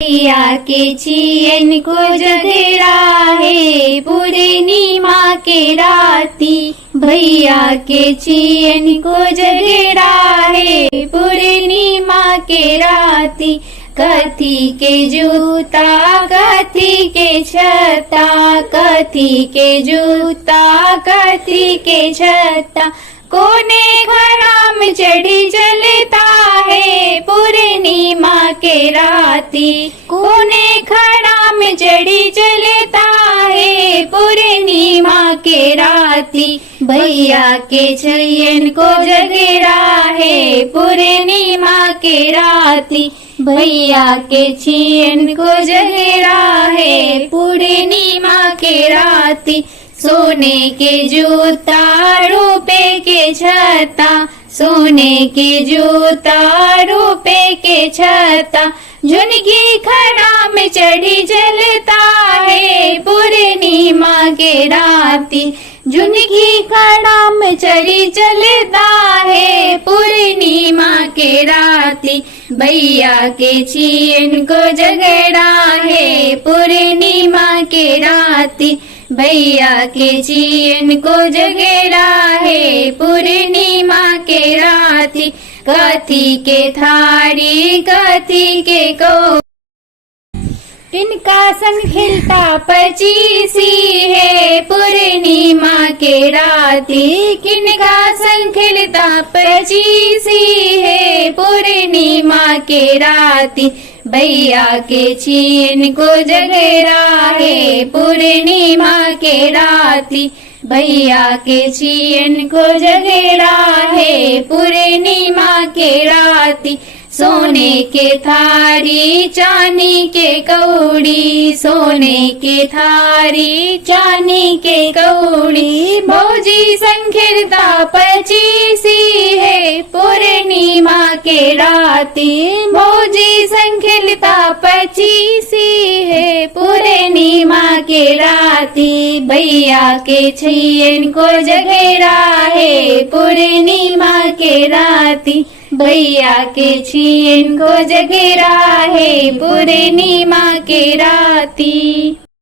भैया के छियन को जगेरा है पूर्णिमा के राती। भैया के छियन को जगेरा है पूर्णिमा के राती। कथी के जूता कथी के छता, कथी के जूता कथी के छता। कोने खराम चढ़ी चलता है पूर्णिमा के राती। कोने खराम चढ़ी चलता है पूर्णिमा के राती। भैया के छियन को जगेरा है पूर्णिमा के राती। भैया के छियन को जगेरा है पूर्णिमा के राती। सोने के जूता रुपए के छता, सोने के जूता रुपए के छता। झुनकी खड़ा में चढ़ी जलता है पूर्णिमा के राती। झुनकी खड़ा में चढ़ी चलता है पूर्णिमा के राती। भैया के छियन को जगेरा है पूर्णिमा के राती। भैया के छियन को जगेरा है पूर्णिमा के राती। कथी के थारी कथी के को किनका संग खिलता पचीसी है पूर्णिमा के राती। किनका संग खिलता पचीसी है पूर्णिमा के राती। भैया के छियन को जगेरा है पूर्णिमा के राती। भैया के छियन को जगेरा है पूर्णिमा के राती। सोने के थारी चांदी के कौड़ी, सोने के थारी चांदी के कौड़ी। भौजी संखिलता पचीसी है पूर्णिमा के राती। भौजी संखिलता पचीसी है पूर्णिमा के राती। भैया के छियन को जगेरा है पूर्णिमा के राती। भैया के छियन को जगेरा है पूर्णिमा के राती।